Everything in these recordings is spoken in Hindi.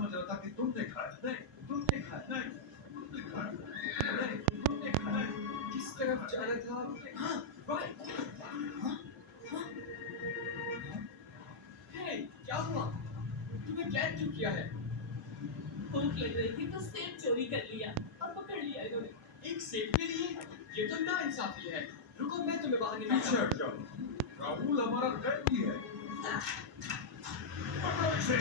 समझ रहा था कि तुमने खाया, नहीं तुमने खाया, नहीं तुमने खाया, नहीं तुमने खाया। किस तरफ जाना था? हाँ, राइट। हाँ, हाँ। हे, क्या हुआ? तूने कैद क्यों किया है? भूख लग रही थी तो सेब चोरी कर लिया और पकड़ लिया इन्होंने। एक सेब के लिए? ये तो नाइंसाफी है। रुको, मैं तुम्हें बाहर निकालता पीछे हूँ। हट जाओ, राहुल हमारा कैदी है। पकड़ो इसे।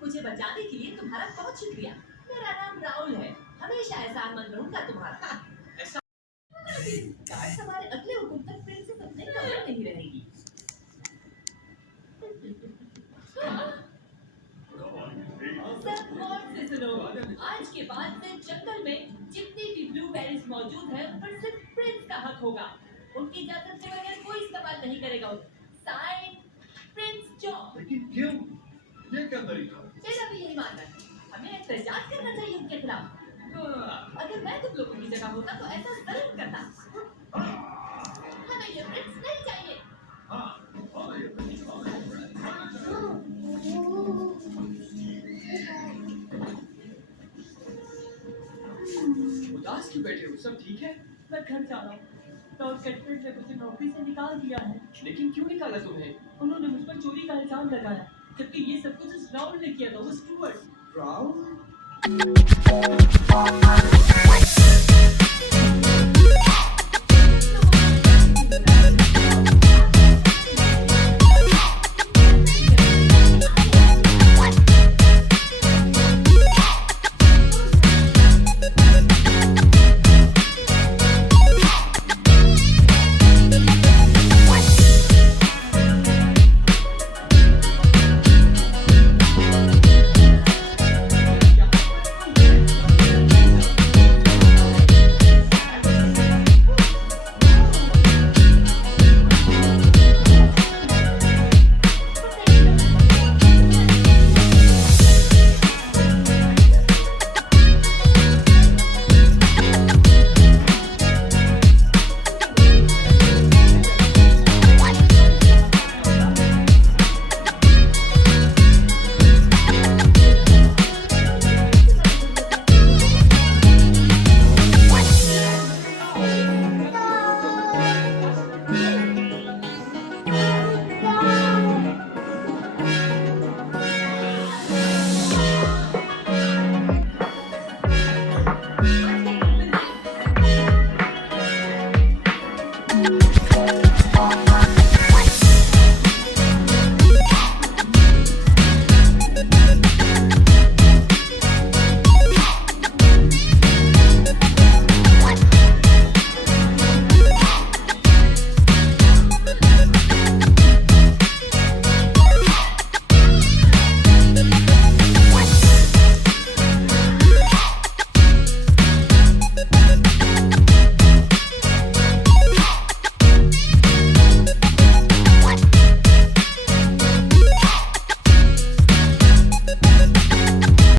मुझे बचाने के लिए तुम्हारा बहुत शुक्रिया। मेरा नाम राहुल है, हमेशा एहसानमंद रहूंगा तुम्हारा। ऐसा गार्ड्स हमारे अगले हुकुम तक प्रिंसेस अपने कमरे में ही रहेगी। सब गौर से सुनो, आज के बाद से जंगल में जितनी भी ब्लूबेरीज मौजूद है उन पर सिर्फ प्रिंस का हक होगा। उनकी इजाजत के बगैर कोई इस्तेमाल नहीं करेगा। Sign prince John. लेकिन क्यों? ये क्या तरीका? मेरा भी यही मानना है, हमें एहतजाज करना चाहिए उनके खिलाफ। अगर मैं तुम लोगों की जगह होता तो ऐसा जरूर करता। हमें ये प्रिंस नहीं चाहिए। उदास क्यों बैठे हो? सब ठीक है? मैं घर जा रहा हूँ। लॉर्ड कैटफिल्ड ने मुझे नौकरी से निकाल दिया है। लेकिन क्यों निकाला तुम्हें? उन्होंने मुझ पर चोरी का इल्जाम लगाया, जबकि ये सब कुछ उस राहुल ने किया था, वो स्टुअर्ट। राहुल?